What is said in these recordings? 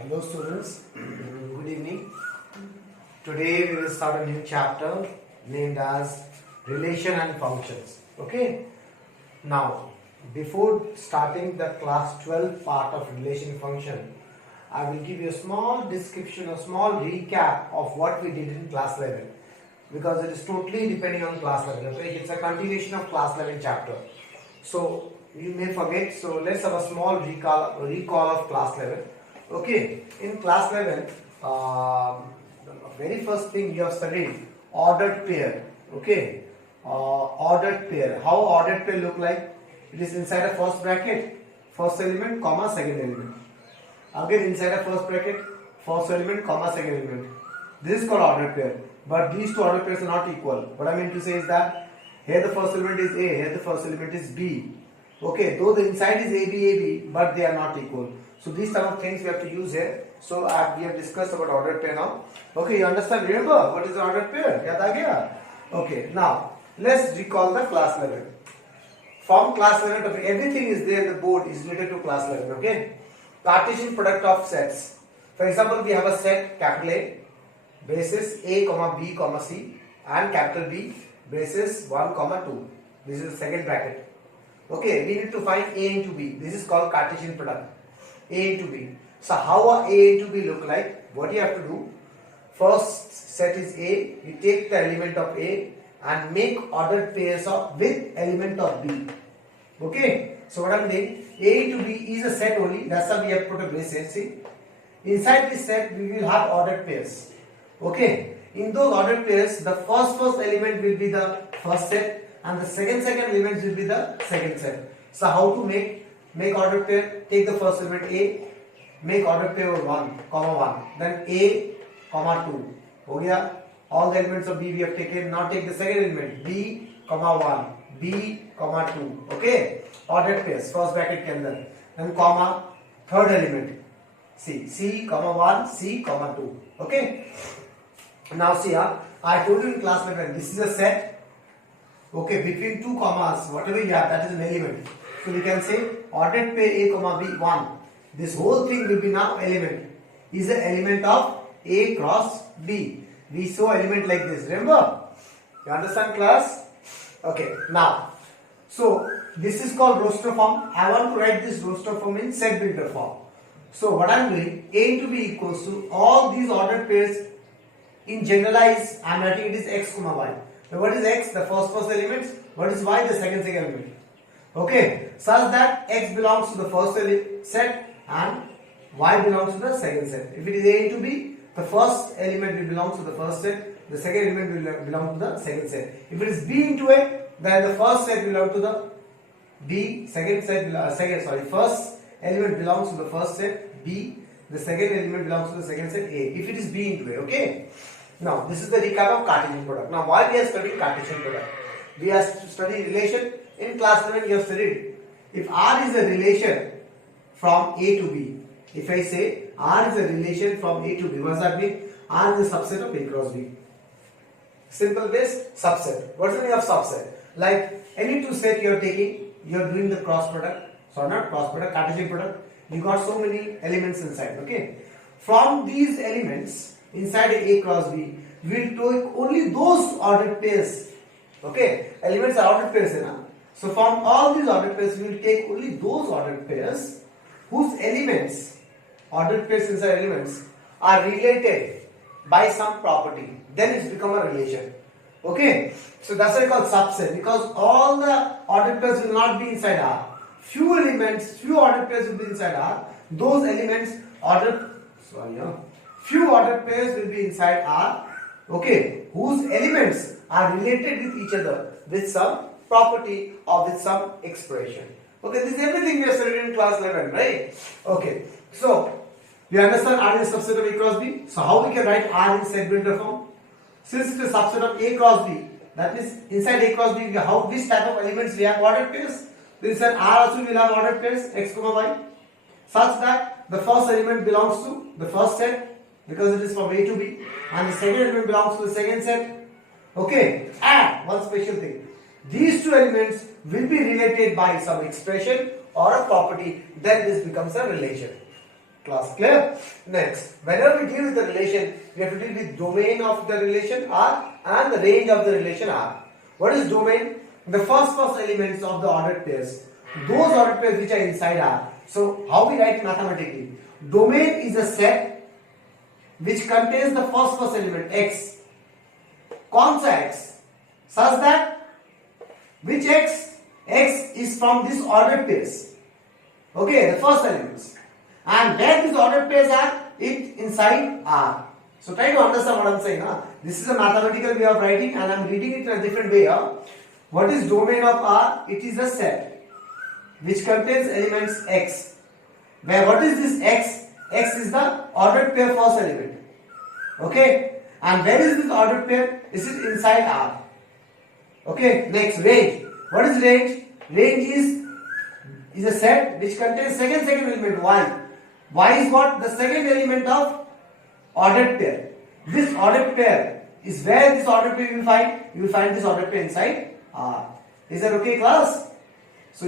Hello students, good evening. Today we will start a new chapter named as Relation and Functions. Okay. Now, before starting the class 12 part of relation function, I will give you a small description, a small recap of what we did in class 11 because it is totally depending on class 11. Okay, it's a continuation of class 11 chapter. So you may forget. So let's have a small recall of class 11. Okay, in class 11, the very first thing you have studied ordered pair. Okay, ordered pair. How ordered pair look like? It is inside a first bracket, first element, comma, second element. Again inside a first bracket, first element, comma, second element. This is called ordered pair. But these two ordered pairs are not equal. What I mean to say is that here the first element is A, here the first element is B. Okay, though the inside is AB, but they are not equal. So these type of things we have to use here. So we have discussed about ordered pair now. Okay, you understand? Remember what is the ordered pair? Yaad aa gaya? Okay, now let's recall the class 11. From class 11 topic, everything is there in the board is related to class 11. Okay, Cartesian product of sets. For example, we have a set capital A, basis A, B, C, and capital B, basis 1, 2. This is the second bracket. Okay, we need to find A into B. This is called Cartesian product. A into B. So how A into B look like? What you have to do? First set is A. You take the element of A and make ordered pairs of with element of B. Okay. So what I'm saying, A into B is a set only. That's why we have put a bracket. See, inside this set we will have ordered pairs. Okay. In those ordered pairs, the first element will be the first set, and the second element will be the second set. So how to make ordered pair? Take the first element A, make ordered pair 1, comma 1, then A, comma 2. हो गया. All the elements of B we have taken. Now take the second element B, comma 1, B, comma 2. Okay, ordered pairs first bracket के अंदर. Then comma third element C, comma 1, C, comma 2. Okay. Now see, I told you in class 11, this is a set. Okay, between two commas, whatever you have, that is an element. So we can say ordered pair A, comma B 1. This whole thing will be now element. Is the element of A cross B. We saw element like this. Remember? You understand, class? Okay. Now, so this is called roster form. I want to write this roster form in set builder form. So what I am doing, A into B equals to all these ordered pairs. In generalized, I am writing it is x comma y. Now what is x? The first element. What is y? The second element. Okay, such that x belongs to the first set and y belongs to the second set. If it is A into B, the first element will belong to the first set, the second element will belong to the second set. If it is B into A, then the first set will belong to the B, first element belongs to the first set B, the second element belongs to the second set A. If it is B into A, okay. Now this is the recap of Cartesian product. Now why we are studying Cartesian product? We are studying relation. In class 11 you have studied if R is a relation from A to B. If I say R is a relation from A to B, what does that mean? R is a subset of A cross B. Simple base subset. What's the meaning of subset? Like any two set you are taking, you are doing the cross product. So not cross product, Cartesian product. You got so many elements inside. Okay. From these elements inside A cross B, we will take only those ordered pairs. Okay. Elements are ordered pairs, na? So from all these ordered pairs, we will take only those ordered pairs whose elements, ordered pairs inside elements, are related by some property. Then it's become a relation. Okay. So that's why it's called subset, because all the ordered pairs will not be inside R. Few ordered pairs will be inside R. Those elements few ordered pairs will be inside R. Okay. Whose elements are related with each other with some property or with some expression. Okay, this is everything we have studied in class 11, right? Okay, so we understand R is a subset of A cross B. So how we can write R in set builder form? Since it is a subset of A cross B, that means inside A cross B, which type of elements we have ordered pairs? Inside R also we will have ordered pairs x comma y, such that the first element belongs to the first set because it is from A to B, and the second element belongs to the second set. Okay, and one special thing. These two elements will be related by some expression or a property, then this becomes a relation. Class clear? Next, whenever we deal with the relation, we have to deal with domain of the relation R and the range of the relation R. What is domain? The first elements of the ordered pairs. Those ordered pairs which are inside R. So how we write mathematically? Domain is a set which contains the first element X. कौन सा X? Such that which X? X is from this ordered pairs. Okay, the first elements. And where these ordered pairs are? It inside R. So try to understand what I'm saying. This is a mathematical way of writing and I'm reading it in a different way. What is domain of R? It is a set which contains elements X. Where what is this X? X is the ordered pair first element. Okay? And where is this ordered pair? Is it inside R? Okay? Next, range. What is range? Range is a set which contains second element Y. Y is what? The second element of ordered pair. This ordered pair is where this ordered pair you will find. You will find this ordered pair inside R. Is that okay, class? So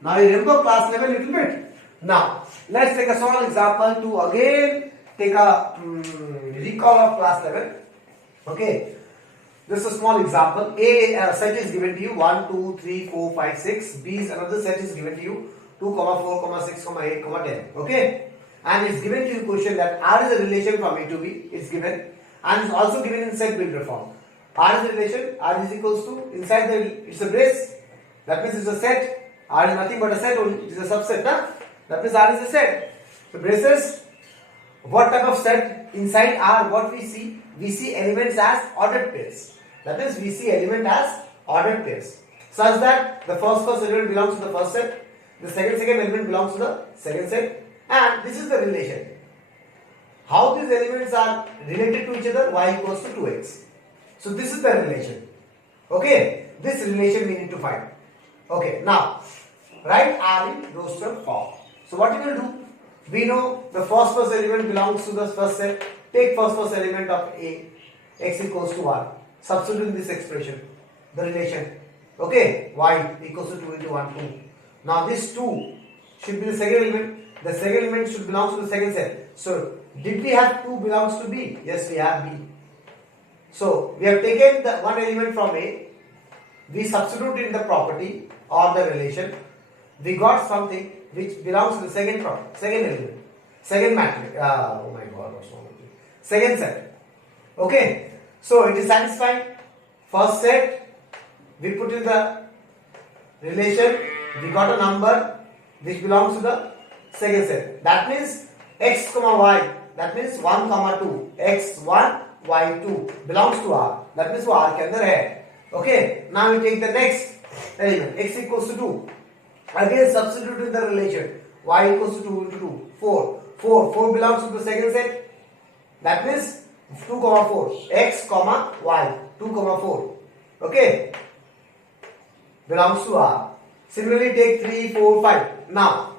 now you remember class level a little bit. Now let's take a small example to again take a recall of class level. Okay. This is a small example. A set is given to you 1, 2, 3, 4, 5, 6. B is another set is given to you 2, 4, 6, 8, 10. Okay, and it's given to you question that R is a relation from A to B. It's given and it's also given in set builder form. R is a relation. R is equals to inside it's a brace. That means it's a set. R is nothing but a set only. It is a subset. That means R is a set. So braces. What type of set inside R? What we see? We see elements as ordered pairs. That means we see element as ordered pairs, such that the first element belongs to the first set, the second element belongs to the second set, and this is the relation. How these elements are related to each other? Y equals to 2x. So this is the relation. Okay, this relation we need to find. Okay, now write R in roster form. So what we will do? We know the first element belongs to the first set. Take first element of A, x equals to 1. Substitute in this expression, the relation. Okay, y equals to 2 into 1, 2. Now this 2 should be the second element. The second element should belong to the second set. So did we have 2 belongs to B? Yes, we have B. So we have taken the one element from A. We substitute in the property or the relation. We got something which belongs to the second element, second matrix. Oh my God, what's wrong with you? Second set. Okay. So it is satisfied. First set, we put in the relation, we got a number which belongs to the second set. That means x comma y, that means 1 comma 2, x1, y2 belongs to R. That means वो R के अंदर है. Okay, now we take the next element, x equals to 2. Again substitute in the relation, y equals to 2 into 2, 4. 4 belongs to the second set. That means 2 comma 4, x comma y, 2 comma 4, okay, belongs to R. Similarly take 3, 4, 5. Now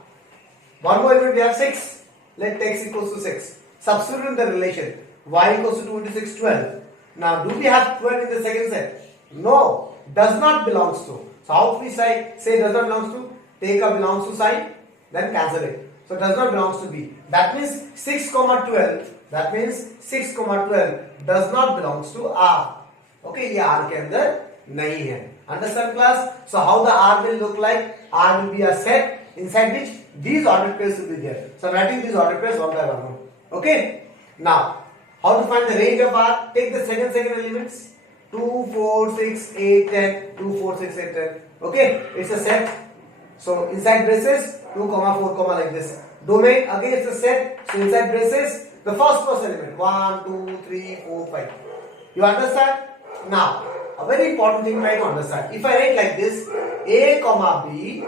one more element we have 6. Let x equals to 6. Substitute in the relation, y equals to 2 into 6, 12. Now do we have 12 in the second set? No, does not belongs to. So how we say does not belongs to? Take a belongs to sign, then cancel it. So does not belongs to B. That means 6 comma 12. That means 6 comma 12 does not belongs to R. Okay, ये R के अंदर नहीं है. Understand class? So how the R will look like? R will be a set inside which these ordered pairs will be there. So I'm writing these ordered pairs one by one. Okay. Now how to find the range of R? Take the second elements. 2, 4, 6, 8, 10. 2, 4, 6, 8, 10. Okay. It's a set. So inside braces 2, 4, like this. Domain again it's a set. So inside braces the first element 1, 2, 3, 4, 5. You understand? Now a very important thing try to understand. If I write like this, A comma B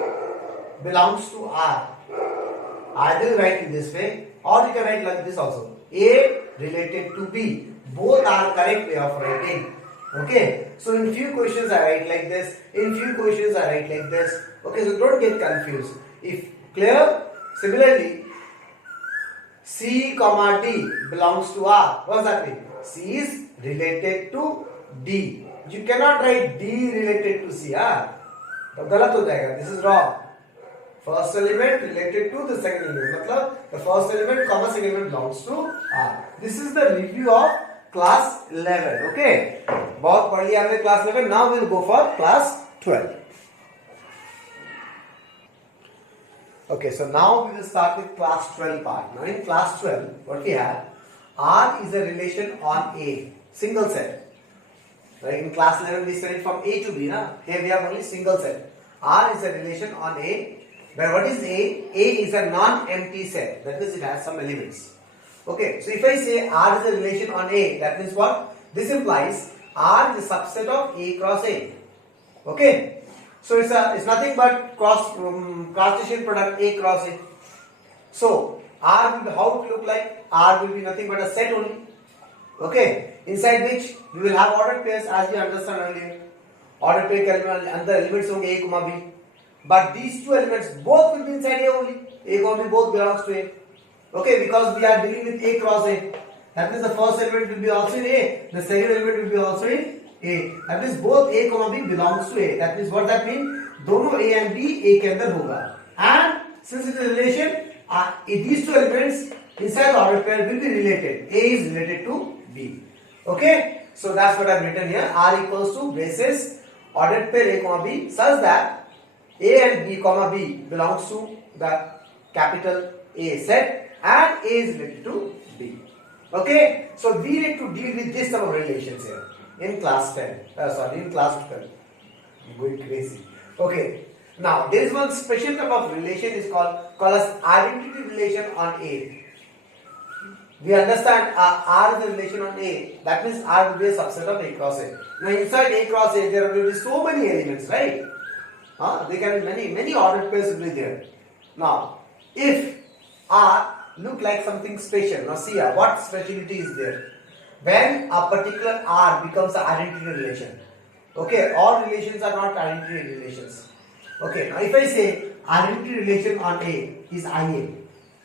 belongs to R. Either write in this way or you can write like this also. A related to B. Both are correct way of writing. Okay. So in few questions I write like this. In few questions I write like this. Okay. So don't get confused. If clear? Similarly, C comma D belongs to R. What does that mean? C is related to D. You cannot write D related to C. तो गलत हो जाएगा. This is wrong. First element related to the second element. मतलब the first element comma second element belongs to R. This is the review of class 11. Okay. बहुत पढ़ लिया हमने class 11. Now we will go for class 12. Okay, so now we will start with class 12 part. Now in class 12, what we have, R is a relation on A, single set. Right? In class 11 we studied from A to B. Na? Here we have only single set. R is a relation on A. But what is A? A is a non-empty set. That means it has some elements. Okay, so if I say R is a relation on A, that means what? This implies R is a subset of A cross A. Okay. So it's nothing but Cartesian product A cross A. So R will, how it will look like? R will be nothing but a set only. Okay, inside which we will have ordered pairs as we understand earlier. Ordered pair and the elements will be A comma B. But these two elements both will be inside A only. A comma B both belongs to A. Okay, because we are dealing with A cross A. That means the first element will be also in A. The second element will be also in A. That means both A comma B belongs to A. That means what that means? दोनों A and B A के अंदर होगा. And since it is a relation, these two elements inside the ordered pair will be related. A is related to B. Okay? So that's what I have written here. R equals to basis ordered pair A comma B such that A and B comma B belongs to the capital A set and A is related to B. Okay? So we need to deal with this type of relations here in class 10. In class 12. I'm going crazy. Okay. Now there is one special type of relation is called as identity relation on A. We understand R is a relation on A. That means R will be a subset of A cross A. Now inside A cross A there will be so many elements, right? There can be many ordered pairs will be there. Now if R look like something special, now see here what speciality is there. When a particular R becomes an identity relation. Okay, all relations are not identity relations. Okay, now if I say identity relation on A is IA,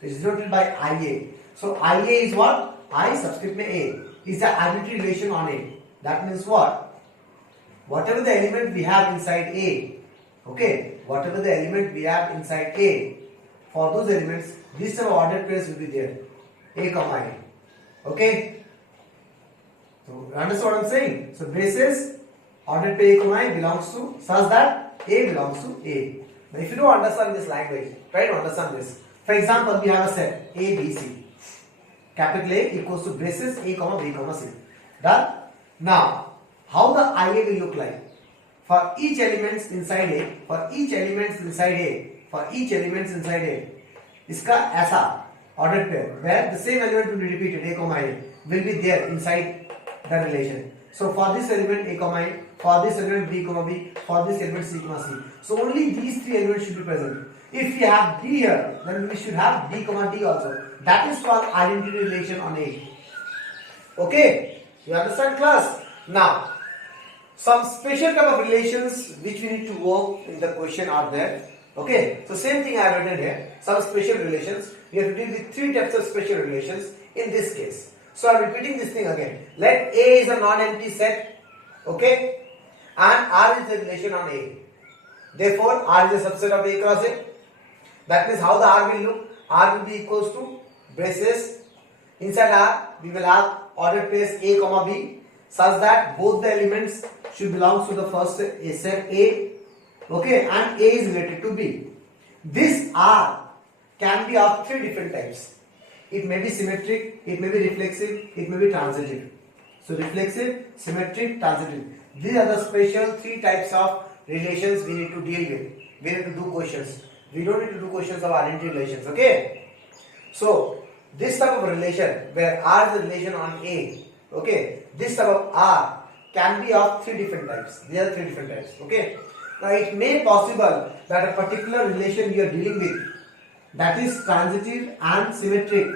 it is denoted by IA. So IA is what? I subscript में A is the identity relation on A. That means what? Whatever the element we have inside A, okay, whatever the element we have inside A, for those elements, these type of ordered pairs will be there. A comma A. Okay? So you understand what I'm saying? So basis ordered pair A comma A belongs to such that A belongs to A. Now if you don't understand this language, try to understand this. For example, we have a set A, B, C. Capital A equals to basis A comma B comma C. Done? Now, how the IA will look like? For each elements inside A, for each elements inside A, for each elements inside A, इसका ऐसा ordered pair where the same element will be repeated A comma A will be there inside the relation. So for this element A comma A, for this element B comma B, for this element C comma C. So only these three elements should be present. If we have D here, then we should have D comma D also. That is called identity relation on A. Okay, you understand class? Now, some special type of relations which we need to work in the question are there. Okay, so same thing I have written here. Some special relations. We have to deal with three types of special relations in this case. So I am repeating this thing again. Let A is a non-empty set. Okay, and R is a relation on A. Therefore, R is a subset of A cross A. That means how the R will look? R will be equals to braces. Inside R, we will have ordered pairs A comma B such that both the elements should belong to the first set A. Okay, and A is related to B. This R can be of three different types. It may be symmetric, it may be reflexive, it may be transitive. So reflexive, symmetric, transitive. These are the special three types of relations we need to deal with. We need to do questions. We don't need to do questions of identity relations. Okay. So this type of relation where R is a relation on A. Okay. This type of R can be of three different types. There are three different types. Okay. Now it may be possible that a particular relation you are dealing with that is transitive and symmetric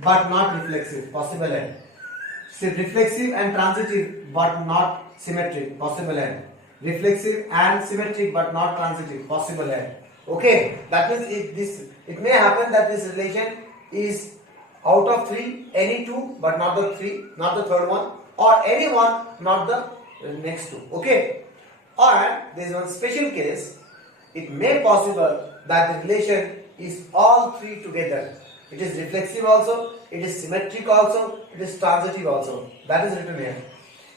but not reflexive. Possible and reflexive and transitive but not symmetric. Possible and reflexive and symmetric but not transitive. Possible and okay. That means it may happen that this relation is out of three, any two but not the third one, or any one not the next two. Okay. Or there is one special case. It may possible that the relation is all three together. It is reflexive also, it is symmetric also, it is transitive also. That is written here.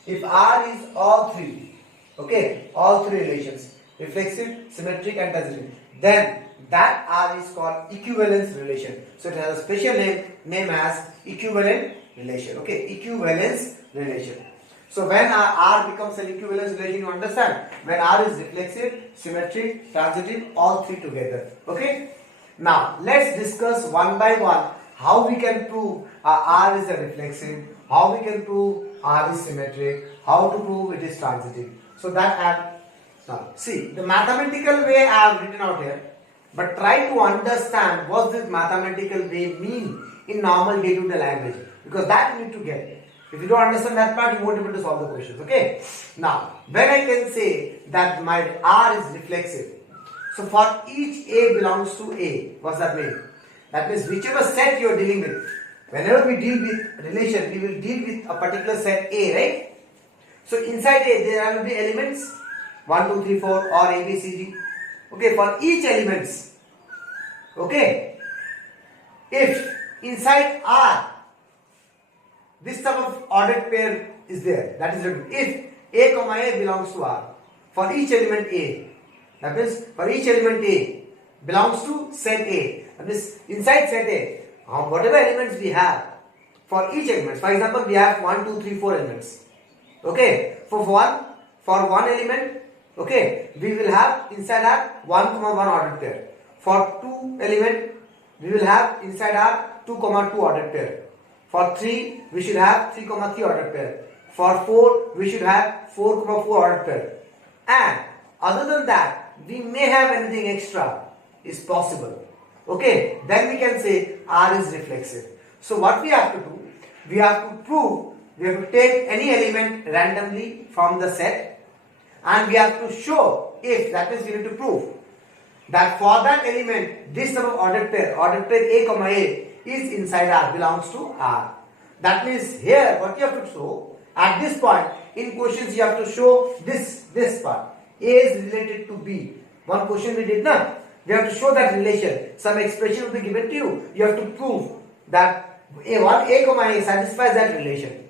If R is all three, okay, all three relations, reflexive, symmetric and transitive, then that R is called equivalence relation. So it has a special name as equivalent relation. Okay, equivalence relation. So when R becomes an equivalence relation, you understand? When R is reflexive, symmetric, transitive, all three together. Okay. Now let's discuss one by one how we can prove R is a reflexive, how we can prove R is symmetric, how to prove it is transitive. So that I have now see the mathematical way I have written out here, but try to understand what this mathematical way mean in normal day-to-day language, because that you need to get. If you don't understand that part, you won't be able to solve the questions. Okay. Now when I can say that my R is reflexive, so for each A belongs to A, what's that mean? That means whichever set you are dealing with, whenever we deal with relation, we will deal with a particular set A, right? So inside A there will be elements 1, 2, 3, 4 or A, B, C, D. Okay, for each elements. Okay. If inside R this type of ordered pair is there, that is written. If A comma A belongs to R, for each element A, that means for each element A belongs to set A. That means inside set A, whatever elements we have for each element. For example, we have 1, 2, 3, 4 elements. Okay. For one element, okay, we will have inside R 1, 1 ordered pair. For 2 element, we will have inside R 2, 2 ordered pair. For 3, we should have 3, 3 ordered pair. For 4, we should have 4, 4 ordered pair. And other than that, we may have anything extra is possible. Okay, then we can say R is reflexive. So what we have to do, we have to prove, we have to take any element randomly from the set and we have to show if, that means we need to prove that for that element, this type of ordered pair A comma A is inside R, belongs to R. That means here what you have to show at this point in questions, you have to show this part. A is related to B. One question we did not. We have to show that relation. Some expression will be given to you. You have to prove that A comma A satisfies that relation.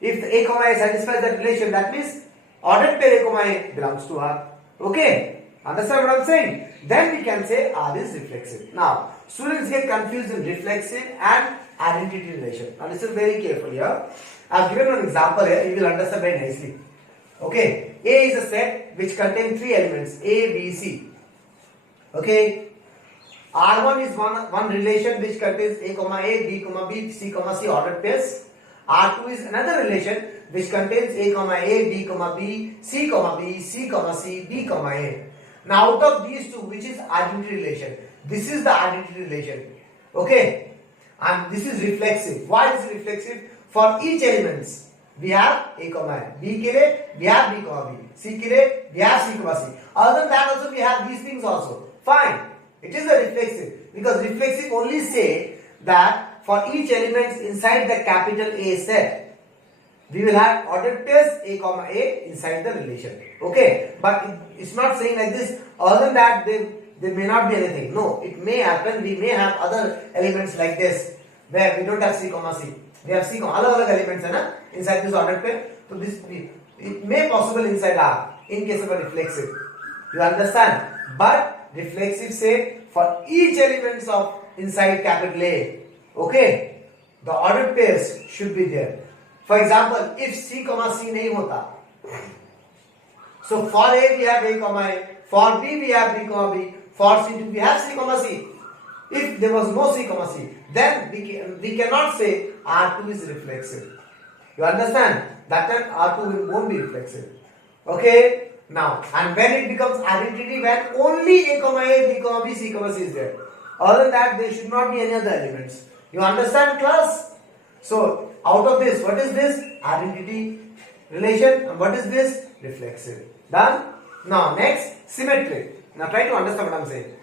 If the A comma A satisfies that relation, that means ordered pair A comma A belongs to R. Okay? Understand what I am saying? Then we can say R is reflexive. Now, students get confused in reflexive and identity relation. Now listen very carefully here. I have given an example here. You will understand very nicely. Okay, A is a set which contains 3 elements A, B, C. Okay, R1 is one relation which contains A comma A, B comma B, C comma C ordered pairs. R2 is another relation which contains A comma A, B comma B, C comma B, C comma C, B comma A. Now out of these two, which is identity relation? This is the identity relation. Okay, and this is reflexive. Why is it reflexive? For each elements we have A comma A, B के लिए we have B comma B, C के लिए we have C comma C. Other than that also we have these things also. Fine, it is a reflexive because reflexive only say that for each elements inside the capital A set, we will have ordered pairs A comma A inside the relation. Okay, but it's not saying like this. Other than that, there may not be anything. No, it may happen. We may have other elements like this where we don't have C comma C. We have C comma अलग अलग elements है ना inside this ordered pair. So this it may possible inside R in case of a reflexive. You understand? But reflexive say for each elements of inside capital A. Okay, the ordered pairs should be there. For example, if C comma C नहीं होता, so for A we have A comma A, for B we have B comma B, for C we have C comma C. If there was no C comma C, then we cannot say R2 is reflexive. You understand? That time R2 won't be reflexive. Okay? Now, and when it becomes identity, when only A comma A, B comma B, C comma C is there. Other than that, there should not be any other elements. You understand, class? So, out of this, what is this? Identity relation. And what is this? Reflexive. Done? Now, next, symmetric. Now, try to understand what I am saying.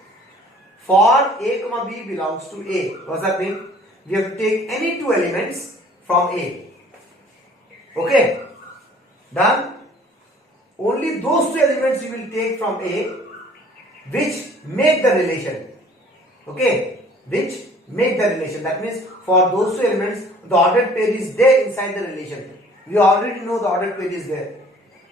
For A comma B belongs to A. What does that mean? We have to take any two elements from A. Okay? Done? Only those two elements we will take from A which make the relation. Okay, which make the relation. That means for those two elements, the ordered pair is there inside the relation. We already know the ordered pair is there.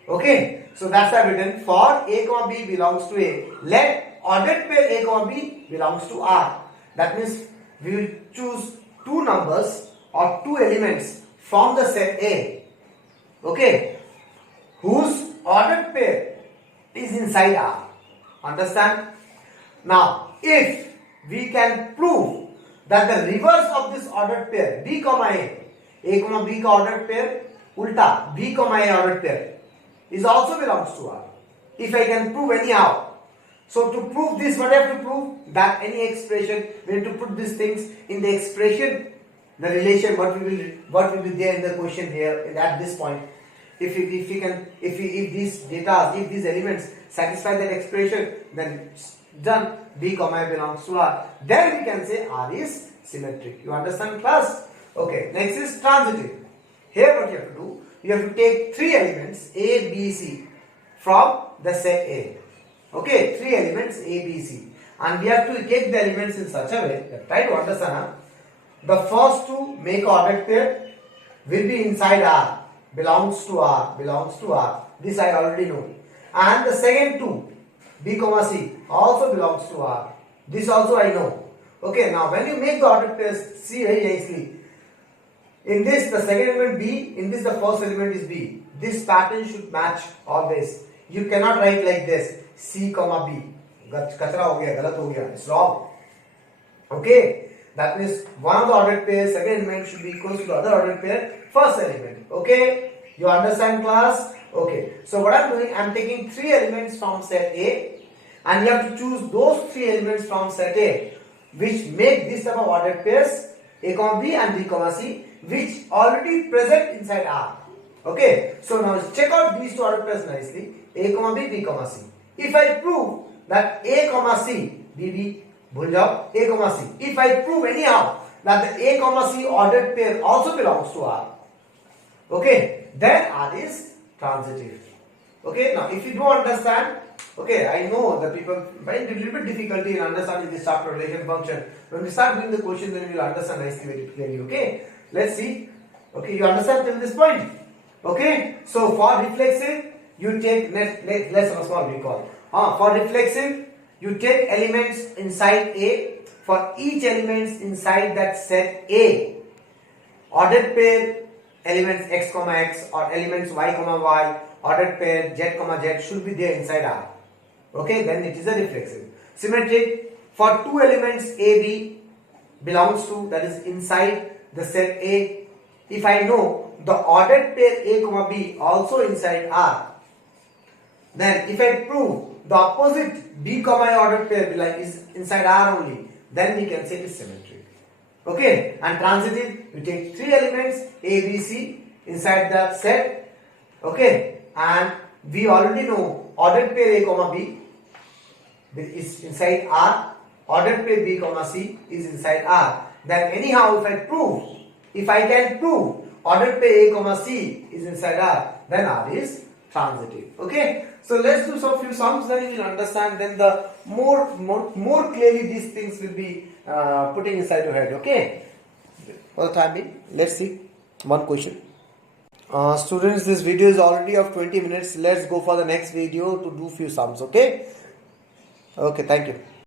Okay, so that's why written for A comma B belongs to A. Let ordered pair A comma B belongs to R. That means we will choose two numbers or two elements from the set A. Okay, whose ordered pair is inside R. Understand? Now, if we can prove that the reverse of this ordered pair B comma A comma B का ordered pair ulta B comma A ordered pair is also belongs to R. If I can prove anyhow. So to prove this, what I have to prove? That any expression, we have to put these things in the expression, the relation, what will be there in the question here at this point. If these elements satisfy that expression, then done. B comma A belongs to R. Then we can say R is symmetric. You understand, class? Okay. Next is transitive. Here what you have to do? You have to take three elements A, B, C from the set A. Okay, three elements A, B, C, and we have to take the elements in such a way that try to understand. The first two make ordered pair will be inside R, belongs to R, belongs to R. This I already know. And the second two, B comma C, also belongs to R. This also I know. Okay, now when you make the ordered pairs, see very nicely. In this, the second element B, in this, the first element is B. This pattern should match always. You cannot write like this, C comma B. Kachra ho gaya, galat ho gaya. It's wrong. Okay, that means one of the ordered pairs, second element should be equal to the other ordered pair, first element. Okay, you understand, class? Okay, so what I'm doing, I'm taking three elements from set A, and you have to choose those three elements from set A, which make this type of ordered pairs, A comma B and B comma C, which already present inside R. Okay, so now check out these two ordered pairs nicely, A comma B, B comma C. If I prove that A comma C, B, bhul jao, A comma C. If I prove anyhow that the A comma C ordered pair also belongs to R, okay, then R is transitive. Okay, now if you don't understand, okay, I know the people find a little bit difficulty in understanding this chapter relation function. When we start doing the question, then we will understand nicely very clearly. Okay, let's see. Okay, you understand till this point? Okay, so for reflexive, you take let's have a small recall. For reflexive, you take elements inside A. For each elements inside that set A, ordered pair elements x comma x or elements y comma y, ordered pair z comma z should be there inside R. Okay, then it is a reflexive. Symmetric, for two elements A, B belongs to, that is inside the set A. If I know the ordered pair A comma B also inside R, then if I prove the opposite B comma A ordered pair is inside R only, then we can say it is symmetric. Okay, and transitive, you take three elements A, B, C inside that set. Okay, and we already know ordered pair A comma B is inside R, ordered pair B comma C is inside R. Then anyhow, if I can prove ordered pair A comma C is inside R, then R is transitive. Okay, so let's do some few sums, then you will understand. Then the more clearly these things will be putting inside your head. Okay, for the time being, let's see one question. Students, this video is already of 20 minutes. Let's go for the next video to do few sums. Okay, thank you.